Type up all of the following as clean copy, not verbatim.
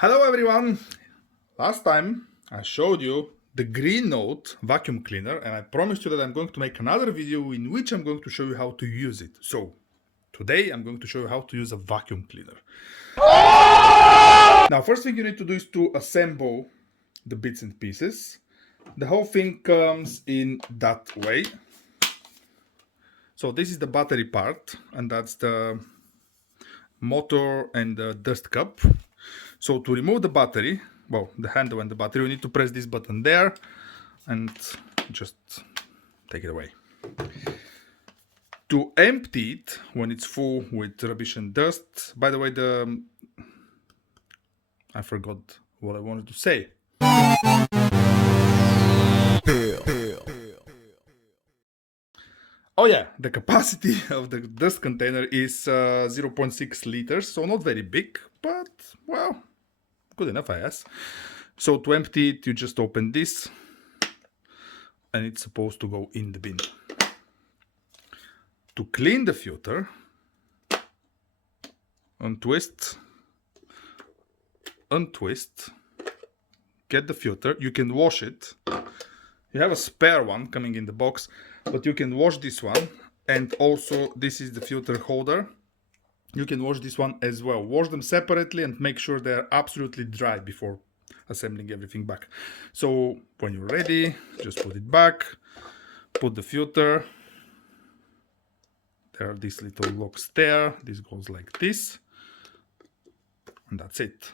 Hello everyone! Last time I showed you the Greenote vacuum cleaner and I promised you that I'm going to make another video in which I'm going to show you how to use it. So today I'm going to show you how to use a vacuum cleaner. Now first thing you need to do is to assemble the bits and pieces. The whole thing comes in that way. So this is the battery part and that's the motor and the dust cup. So to remove the battery, well, the handle and the battery, you need to press this button there and just take it away. To empty it when it's full with rubbish and dust, by the way, I forgot what I wanted to say. Oh yeah, the capacity of the dust container is 0.6 liters, so not very big, but well, good enough, I guess. So to empty it, you just open this and it's supposed to go in the bin. To clean the filter, untwist, get the filter. You can wash it. You have a spare one coming in the box, but you can wash this one, and also this is the filter holder. You can wash this one as well. Wash them separately and make sure they're absolutely dry before assembling everything back. So when you're ready, just put it back, put the filter. There are these little locks there. This goes like this, and that's it.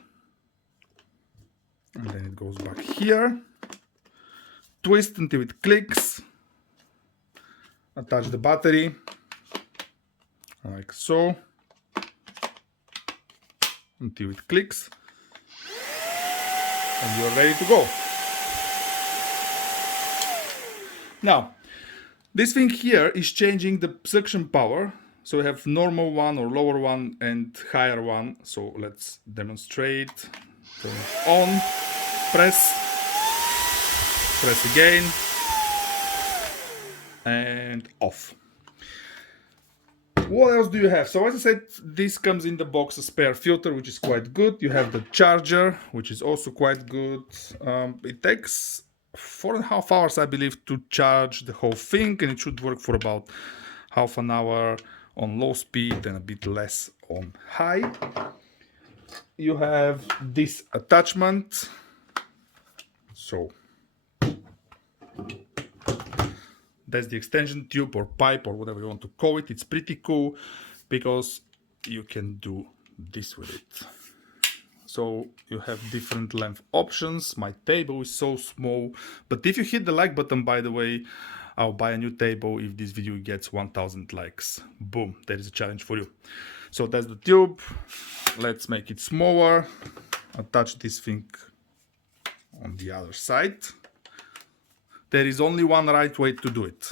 And then it goes back here. Twist until it clicks. Attach the battery like so until it clicks, and you're ready to go. Now, this thing here is changing the suction power. So we have normal one or lower one and higher one. So let's demonstrate. Turn it on, press again, and off. What else do you have? So as I said, this comes in the box, a spare filter, which is quite good. You have the charger, which is also quite good. It takes 4.5 hours, I believe, to charge the whole thing, and it should work for about half an hour on low speed and a bit less on high. You have this attachment. So that's the extension tube or pipe or whatever you want to call it. It's pretty cool because you can do this with it. So you have different length options. My table is so small, but if you hit the like button, by the way, I'll buy a new table if this video gets 1000 likes. Boom, that is a challenge for you. So that's the tube. Let's make it smaller. Attach this thing on the other side. There is only one right way to do it.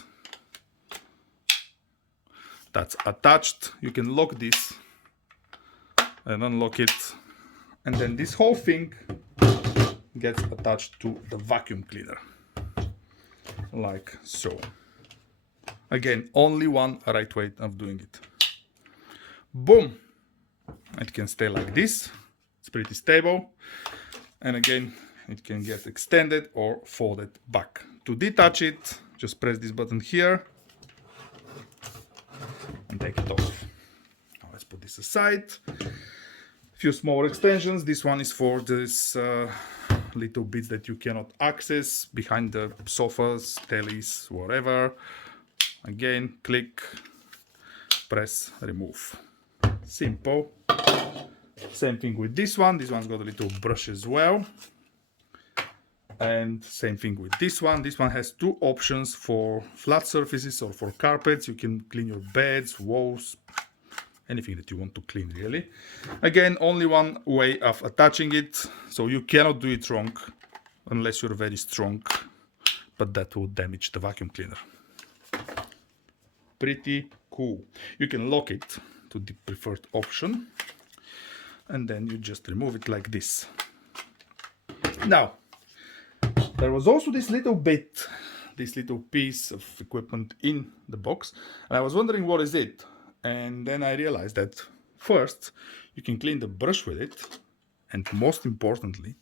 That's attached. You can lock this and unlock it. And then this whole thing gets attached to the vacuum cleaner. Like so. Again, only one right way of doing it. Boom. It can stay like this. It's pretty stable. And again, it can get extended or folded back. To detach it, just press this button here and take it off. Now let's put this aside. A few small extensions. This one is for this little bits that you cannot access behind the sofas, tellies, whatever. Again, click, press, remove. Simple. Same thing with this one. This one's got a little brush as well. And same thing with this one. This one has two options for flat surfaces or for carpets. You can clean your beds, walls, anything that you want to clean, really. Again, only one way of attaching it. So you cannot do it wrong unless you're very strong, but that will damage the vacuum cleaner. Pretty cool. You can lock it to the preferred option, and then you just remove it like this. Now, there was also this little piece of equipment in the box, and I was wondering what is it. And then I realized that first you can clean the brush with it, And most importantly,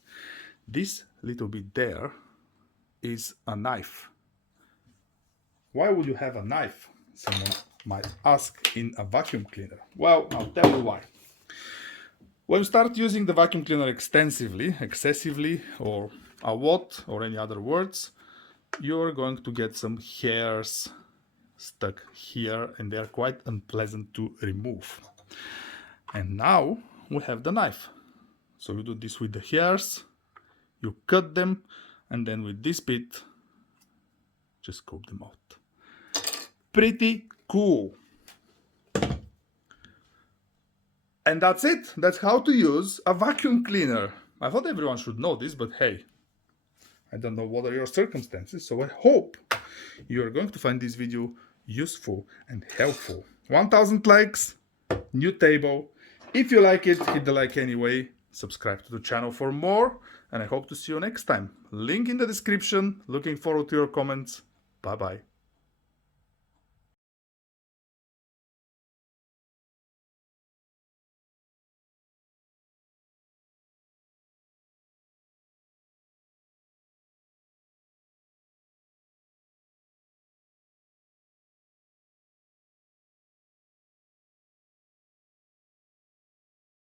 this little bit there is a knife. Why would you have a knife? Someone might ask in a vacuum cleaner. Well, I'll tell you why. When you start using the vacuum cleaner extensively, excessively, or a lot, or any other words, you're going to get some hairs stuck here, and they are quite unpleasant to remove. And now we have the knife. So you do this with the hairs, you cut them, and then with this bit, just scoop them out. Pretty cool. And that's it. That's how to use a vacuum cleaner. I thought everyone should know this, but hey, I don't know what are your circumstances, so I hope you are going to find this video useful and helpful. 1000 likes, new table. If you like it, hit the like anyway. Subscribe to the channel for more, and I hope to see you next time. Link in the description. Looking forward to your comments. Bye bye.